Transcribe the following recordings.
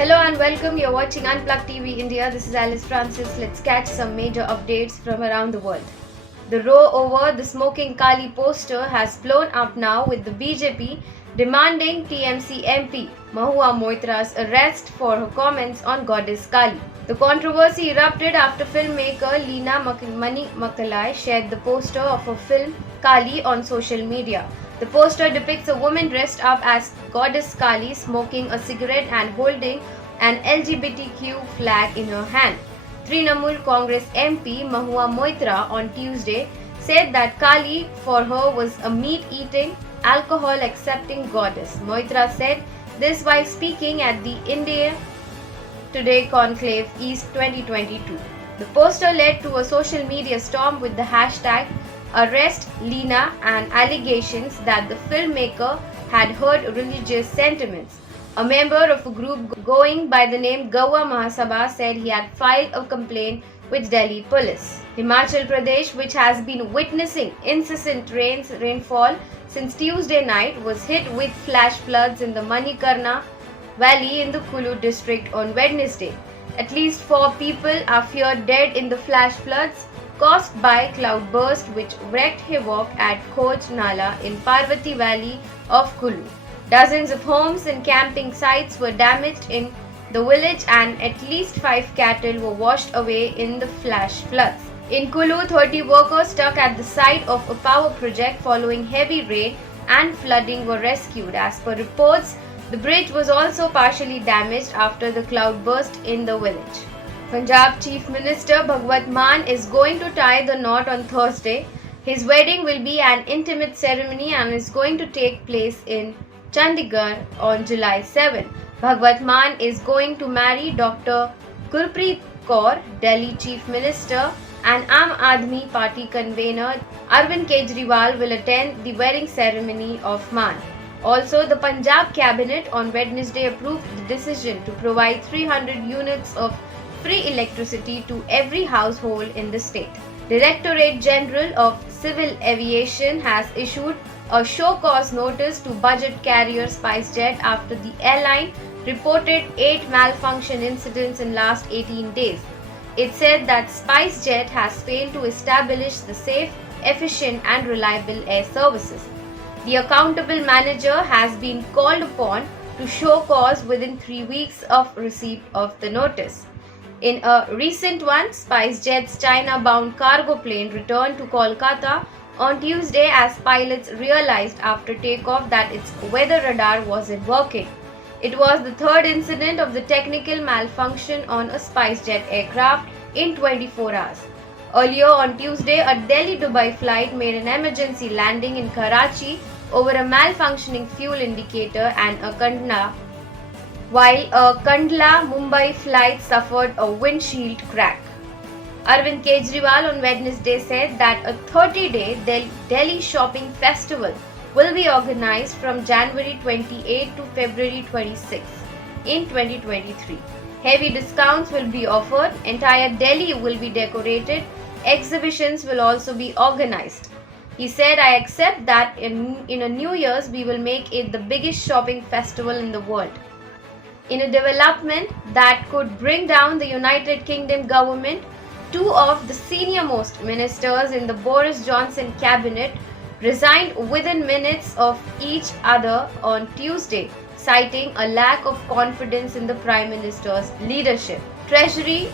Hello and welcome. You're watching Unplugged TV India. This is Alice Francis. Let's catch some major updates from around the world. The row over the smoking Kali poster has blown up now, with the BJP demanding TMC MP Mahua Moitra's arrest for her comments on goddess Kali. The controversy erupted after filmmaker Leena Mani Makalai shared the poster of her film Kali on social media. The poster depicts a woman dressed up as goddess Kali smoking a cigarette and holding an LGBTQ flag in her hand. Trinamool Congress MP Mahua Moitra on Tuesday said that Kali for her was a meat-eating, alcohol-accepting goddess. Moitra said this while speaking at the India Today Conclave East 2022. The poster led to a social media storm with the hashtag Arrest Leena and allegations that the filmmaker had hurt religious sentiments. A member of a group going by the name Gawa Mahasabha said he had filed a complaint with Delhi police. Himachal Pradesh, which has been witnessing incessant rainfall since Tuesday night, was hit with flash floods in the Manikarna Valley in the Kulu district on Wednesday. At least 4 people are feared dead in the flash floods caused by cloudburst which wreaked havoc at Khoj Nala in Parvati Valley of Kulu. Dozens of homes and camping sites were damaged in the village and at least 5 cattle were washed away in the flash floods. In Kulu, 30 workers stuck at the site of a power project following heavy rain and flooding were rescued. As per reports, the bridge was also partially damaged after the cloudburst in the village. Punjab Chief Minister Bhagwant Mann is going to tie the knot on Thursday. His wedding will be an intimate ceremony and is going to take place in Chandigarh on July 7. Bhagwant Mann is going to marry Dr. Gurpreet Kaur. Delhi Chief Minister and Aam Aadmi Party convener Arvind Kejriwal will attend the wedding ceremony of Mann. Also, the Punjab Cabinet on Wednesday approved the decision to provide 300 units of free electricity to every household in the state. Directorate General of Civil Aviation has issued a show-cause notice to budget carrier SpiceJet after the airline reported 8 malfunction incidents in last 18 days. It said that SpiceJet has failed to establish the safe, efficient and reliable air services. The accountable manager has been called upon to show cause within 3 weeks of receipt of the notice. In a recent one, SpiceJet's China-bound cargo plane returned to Kolkata on Tuesday as pilots realized after takeoff that its weather radar wasn't working. It was the third incident of the technical malfunction on a SpiceJet aircraft in 24 hours. Earlier on Tuesday, a Delhi-Dubai flight made an emergency landing in Karachi over a malfunctioning fuel indicator and a Kandla, while a Kandla-Mumbai flight suffered a windshield crack. Arvind Kejriwal on Wednesday said that a 30-day Delhi shopping festival will be organized from January 28 to February 26 in 2023. Heavy discounts will be offered, entire Delhi will be decorated, exhibitions will also be organized. He said, "I accept that in a New Year's we will make it the biggest shopping festival in the world." In a development that could bring down the United Kingdom government, 2 of the senior-most ministers in the Boris Johnson cabinet resigned within minutes of each other on Tuesday, citing a lack of confidence in the Prime Minister's leadership. Treasury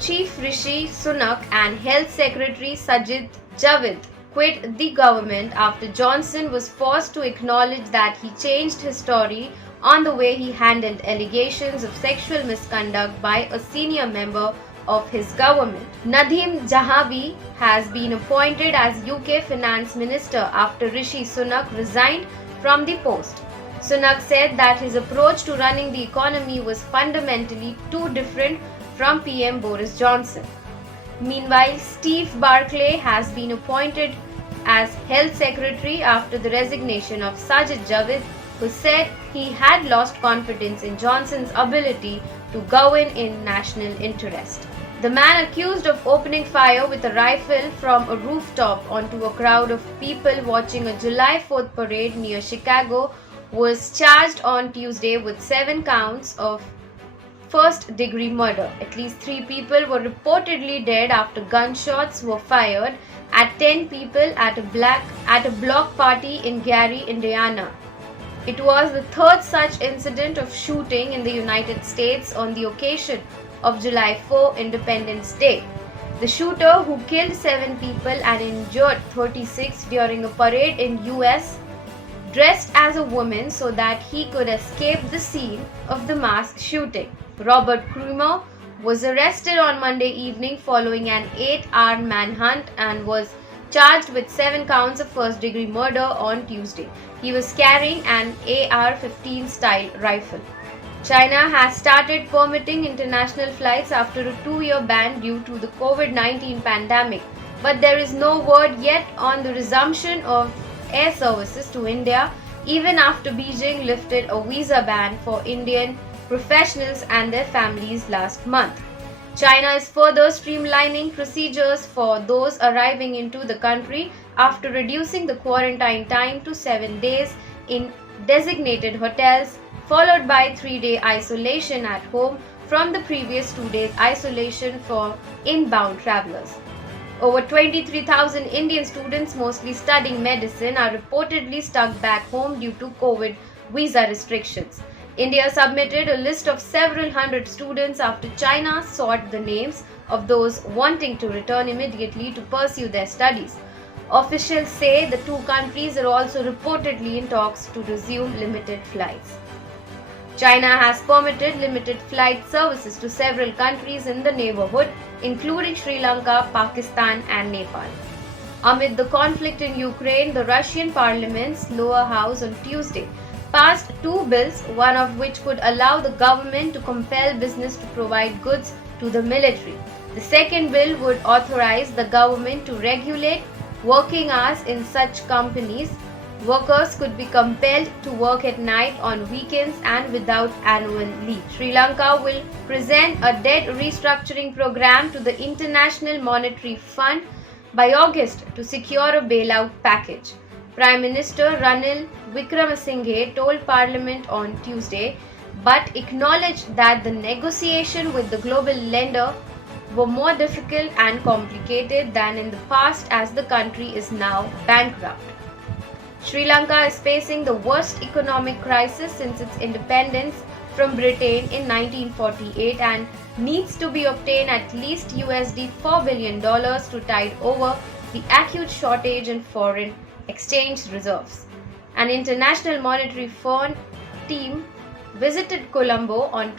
Chief Rishi Sunak and Health Secretary Sajid Javid quit the government after Johnson was forced to acknowledge that he changed his story on the way he handled allegations of sexual misconduct by a senior member of his government. Nadeem Jahavi has been appointed as UK Finance Minister after Rishi Sunak resigned from the post. Sunak said that his approach to running the economy was fundamentally too different from PM Boris Johnson. Meanwhile, Steve Barclay has been appointed as Health Secretary after the resignation of Sajid Javid, who said he had lost confidence in Johnson's ability to govern in national interest. The man accused of opening fire with a rifle from a rooftop onto a crowd of people watching a July 4th parade near Chicago was charged on Tuesday with 7 counts of first-degree murder. At least 3 people were reportedly dead after gunshots were fired at 10 people at a block party in Gary, Indiana. It was the third such incident of shooting in the United States on the occasion of July 4 Independence Day. The shooter, who killed 7 people and injured 36 during a parade in US, dressed as a woman so that he could escape the scene of the mass shooting. Robert Crummer was arrested on Monday evening following an 8-hour manhunt and was charged with 7 counts of first-degree murder on Tuesday. He was carrying an AR-15 style rifle. China has started permitting international flights after a 2-year ban due to the COVID-19 pandemic, but there is no word yet on the resumption of air services to India even after Beijing lifted a visa ban for Indian professionals and their families last month. China is further streamlining procedures for those arriving into the country after reducing the quarantine time to 7 days in designated hotels, followed by 3-day isolation at home from the previous 2 days isolation for inbound travelers. Over 23,000 Indian students, mostly studying medicine, are reportedly stuck back home due to COVID visa restrictions. India submitted a list of several hundred students after China sought the names of those wanting to return immediately to pursue their studies. Officials say the 2 countries are also reportedly in talks to resume limited flights. China has permitted limited flight services to several countries in the neighborhood, including Sri Lanka, Pakistan, and Nepal. Amid the conflict in Ukraine, the Russian parliament's lower house on Tuesday passed 2 bills, one of which could allow the government to compel business to provide goods to the military. The second bill would authorize the government to regulate working hours in such companies. Workers could be compelled to work at night, on weekends, and without annual leave. Sri Lanka will present a debt restructuring program to the International Monetary Fund by August to secure a bailout package. Prime Minister Ranil Wickremesinghe told Parliament on Tuesday, but acknowledged that the negotiation with the global lender were more difficult and complicated than in the past as the country is now bankrupt. Sri Lanka is facing the worst economic crisis since its independence from Britain in 1948 and needs to be obtained at least $4 billion to tide over the acute shortage in foreign exchange reserves. An International Monetary Fund team visited Colombo on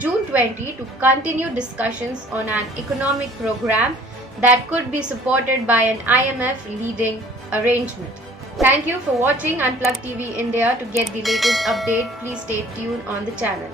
June 20 to continue discussions on an economic program that could be supported by an IMF leading arrangement. Thank you for watching Unplugged TV India. To get the latest update, please stay tuned on the channel.